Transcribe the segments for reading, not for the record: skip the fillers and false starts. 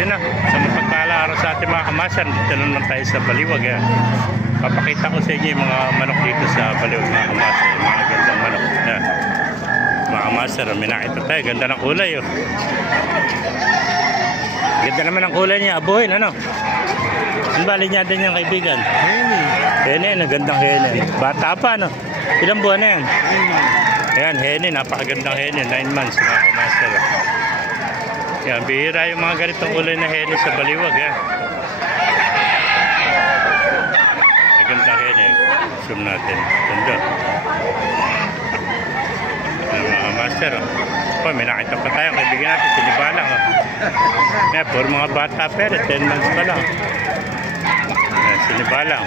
Yun na, sa mapagpala araw sa ating mga kamasan, dito naman tayo sa Baliwag. Papakita ko sa inyo yung mga manok dito sa Baliwag, mga kamasan, yung mga gandang manok. Yan. Mga kamasan, may nakita tayo, ganda ng kulay. Oh. Ganda naman ang kulay niya, abuhin, ano? Ang bali niya din yung kaibigan. Hene, nagandang hene. Bata pa, no? Ilang buwan na yan? Ayan, hene, napakagandang hene, 9 months, mga kamasan. Yan, bihira yung mga ganitong kulay na hene sa Baliwag. Yan. Magandang hene. Zoom natin. Ganda. Yan, mga master. Oh, may nakita pa tayo. Kaibigan natin, sinibalang. Oh. Yan, puro mga bata pero 10 months pa lang. Yan, sinibalang.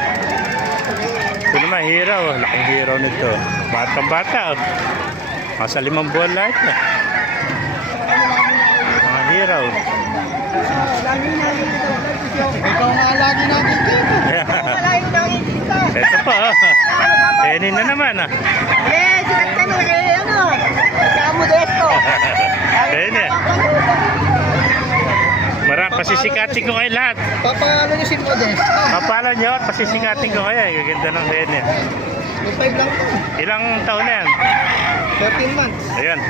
Ito naman, hiraw. Laking hiraw nito. Bata-bata. Oh. Masa 5 buwan lahat. Oh. Hiraw. Ikaw nga lagi natin dito. Ito pa, oh. Tenin na naman, ah. Yes, sikat ka na kaya ano. Kamo desto. Tenin. Pasisikatin ko kayo lahat. Papaano niyo si Modest? Papalo nyo, pasisikatin ko kayo. Gaganda ng tenin. 5 lang to. Ilang taon na yan? 13 months. Ayan.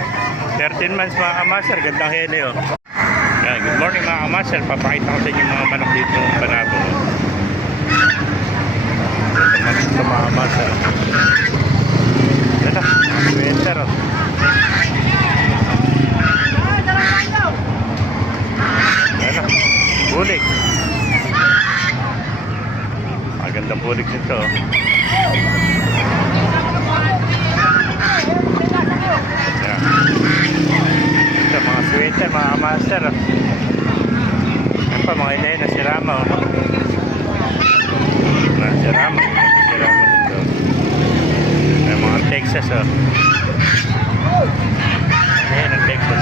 13 months mga kamaster. Gandang hene, oh. Yan, good morning mga kamaster. Papakita ko sa inyo mga manok dito ng Panabo. Gandang manok ito mga kamaster. Yan na, winter, oh. Yan na, bulig. Magandang bulig nito, oh. Yan. Ito mga sweater, mga master. Yan pa mga inay na sirama, oh. Na sirama dito. May mga Texas, oh. Ayan ang Texas.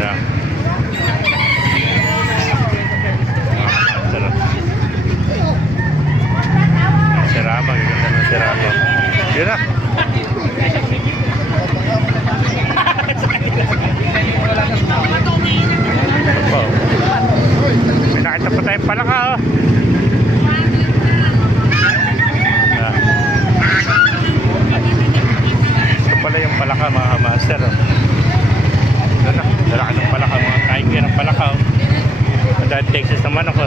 Yan. Mga master, oh. Sirama, gaganda ng sirama. Yun na. Oh. May nakita pa tayong palaka, oh. Ah. Ito pala yung palaka mga master, oh. Ito na, daraki ng palaka, mga tiger ng palaka, oh. Dahil Texas naman ako.